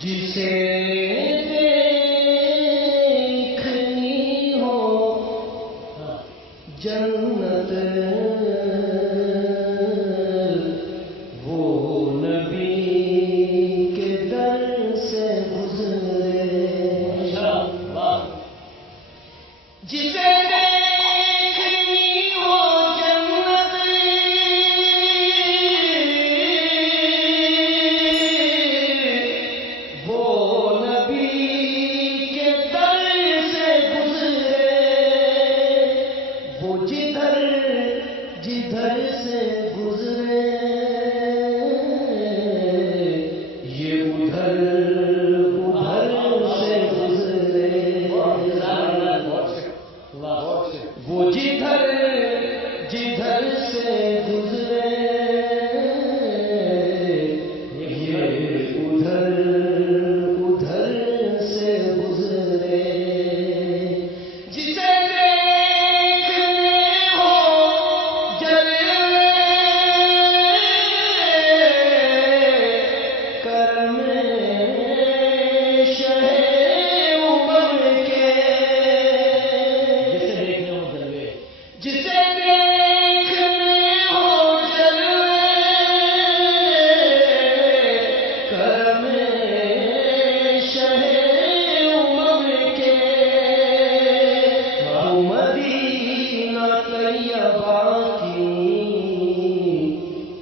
جسے دیکھنی ہو جنت وہ نبی کے در سے گزرے. جسے دیکھنی ہو جنت وہ نبی کے در سے گزرے. وہ جدھر جدھر سے گزرے یہ ادھر ادھر سے گزرے. وہ جدھر جدھر سے گزرے یہ ادھر ادھر سے گزرے. جسے دیکھنے ہو جلوے کرم شہ عمر کے. جسے دیکھنے ہو جلوے کرم شہ عمر کے. وہ مدینہ طیبہ کی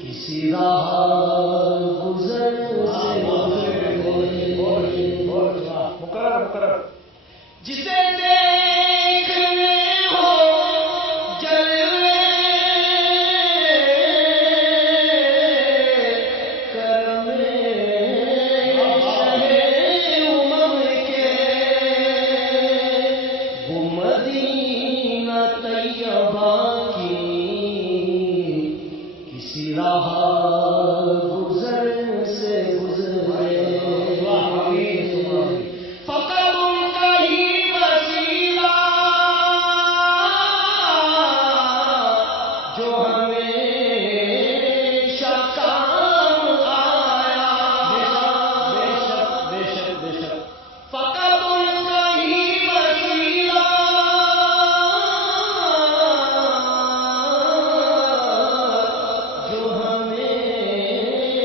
کسی راہ گزر سے مقرر. جسے دیکھنے ہو جلوے کرم شہ عمر کے. وہ مدینہ طیبہ کی کسی راہ گزر سے گزرے. فقط ان کا ہی وسیلہ جو ہمیشہ کام آیا. بے شک فقط ان کا ہی وسیلہ جو ہمیشہ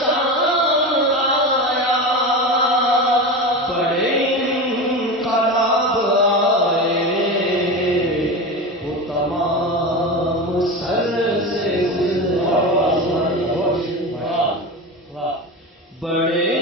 کام آیا. بڑے انقلاب آئے وہ تمام سر سے گزرے. بڑے